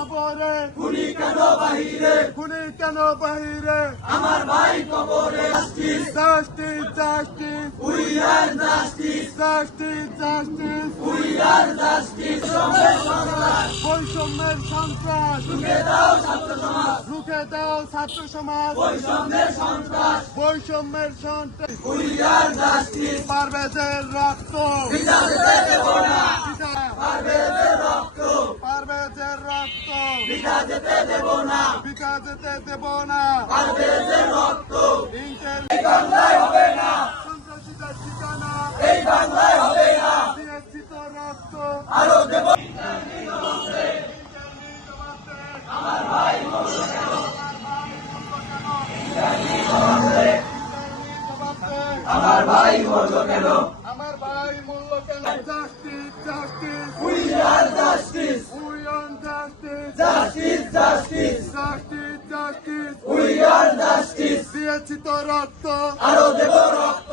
কবরে। খুনি কেন বাহিরে? খুনি কেন বাহিরে? আমার ভাই কবরে justice justice justice we are justice justice justice we are justice বৈষম্যের সন্ত্রাস। রুখে দাও ছাত্র সমাজ। রুখে দাও ছাত্র সমাজ। বৈষম্যের সন্ত্রাস। বৈষম্যের সন্ত্রাস। উই আর জাস্টিস পারভেজের রক্ত। না রক্ত বিচার দিতে দেব না। বিকাশ যেতে দেব না। পারভেজের রক্ত ইন্টেল এই বাংলায় হবে না। সন্ত্রাসীদের ঠিকানা। এই বাংলায় হবে না। রক্ত। আরও দেব। আমার ভাই আমার ভাই মরল কেন? Justice justice justice we are justice দিয়েছি তো রক্ত আরও দেব রক্ত